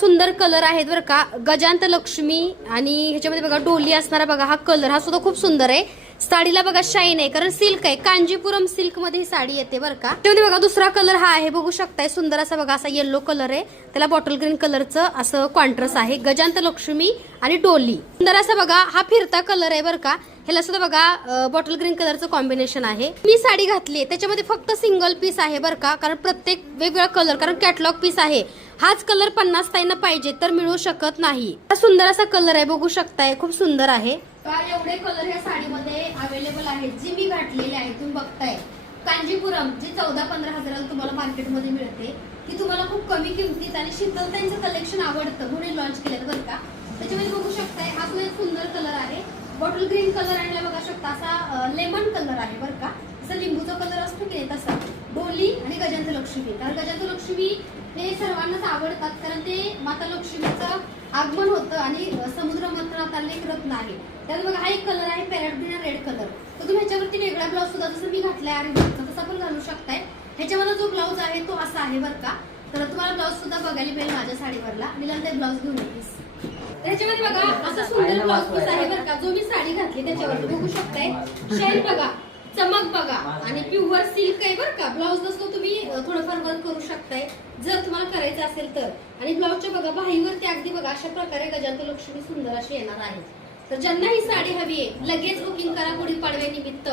सुंदर कलर आहेत बरं का, गजांत लक्ष्मी आणि ह्याच्यामध्ये बघा डोली असणारा बघा हा कलर, हा सुद्धा खूप सुंदर आहे. साडीला बघा शाईन आहे कारण सिल्क आहे, कांजीपुरम सिल्क मध्ये ही साडी येते बरं का. त्यामध्ये बघा दुसरा कलर हा आहे, बघू शकताय सुंदर असा बघा, असा येलो कलर आहे, त्याला बॉटल ग्रीन कलरचं असं कॉन्ट्रास्ट आहे. गजांत लक्ष्मी आणि डोली सुंदर असा बघा हा फिरता कलर आहे बरं का. ह्याला सुद्धा बघा बॉटल ग्रीन कलरचं कॉम्बिनेशन आहे. मी साडी घातली त्याच्यामध्ये फक्त सिंगल पीस आहे बरं का, कारण प्रत्येक वेगवेगळा कलर, कारण कॅटलॉग पीस आहे. हाच कलर 50 ताईंना पाहिजे तर मिळू शकत नाही. हा सुंदर असा कलर आहे, बघू शकताय खूप सुंदर आहे. एवढे कलर ह्या साडीमध्ये अवेलेबल आहेत जे मी घातलेले आहे. तुम्ही बघताय कांजीपुरम जी 14-15 हजाराला तुम्हाला मार्केटमध्ये मिळते, ती तुम्हाला खूप कमी किमतीत आणि शीतलताईंचं कलेक्शन आवडतं म्हणून लॉन्च केलं बरं का. त्याच्यामध्ये बघू शकताय हा सुद्धा सुंदर कलर आहे, बॉटल ग्रीन कलर आणला बघा शकता, असा लेमन कलर आहे बरं का. जसं लिंबूचा कलर असतो की नाही तसा. डोली आणि गजांत लक्ष्मी, कारण गजांत लक्ष्मी हे सर्वांनाच आवडतात कारण ते माता लक्ष्मीचं आगमन होतं आणि समुद्र मंथनात आलेले एक रत्न आहे. त्यात बघा हा एक कलर आहे पॅरेट ग्रीन रेड कलर. तर तुम्ही ह्याच्यावरती वेगळा ब्लाऊज सुद्धा जसं मी घातलाय आणि तसा पण घालू शकताय. ह्याच्यामध्ये जो ब्लाऊज आहे तो असा आहे बरं का. तर तुम्हाला ब्लाऊज सुद्धा बघायला मिळेल माझ्या साडीवरला. मी ते ब्लाऊज घेऊन येईस. त्याच्यामध्ये बघा असं सुंदर ब्लाऊज पीस आहे बरं का, जो मी साडी घातली त्याच्यावर बघू शकताय. शाईन बघा, चमक बघा आणि प्युअर सिल्क आहे बरं का. ब्लाऊज नसतो तुम्ही थोडंफार वर्क करू शकताय जर तुम्हाला करायचं असेल तर. आणि ब्लाऊजच्या बघा बाहीवरती अगदी बघा अशा प्रकारे गजांत लक्ष्मी सुंदर अशी येणार आहे. तर ज्यांना ही साडी हवी आहे लगेच बुकिंग करा गुढीपाडव्या निमित्त.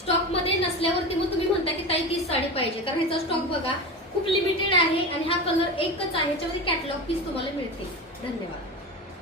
स्टॉक मध्ये नसल्यावरती मग तुम्ही म्हणता की ताई तीच साडी पाहिजे, कारण ह्याचा स्टॉक बघा खूप लिमिटेड आहे आणि हा कलर एकच आहे. ह्याच्यामध्ये कॅटलॉग पीस तुम्हाला मिळते. धन्यवाद.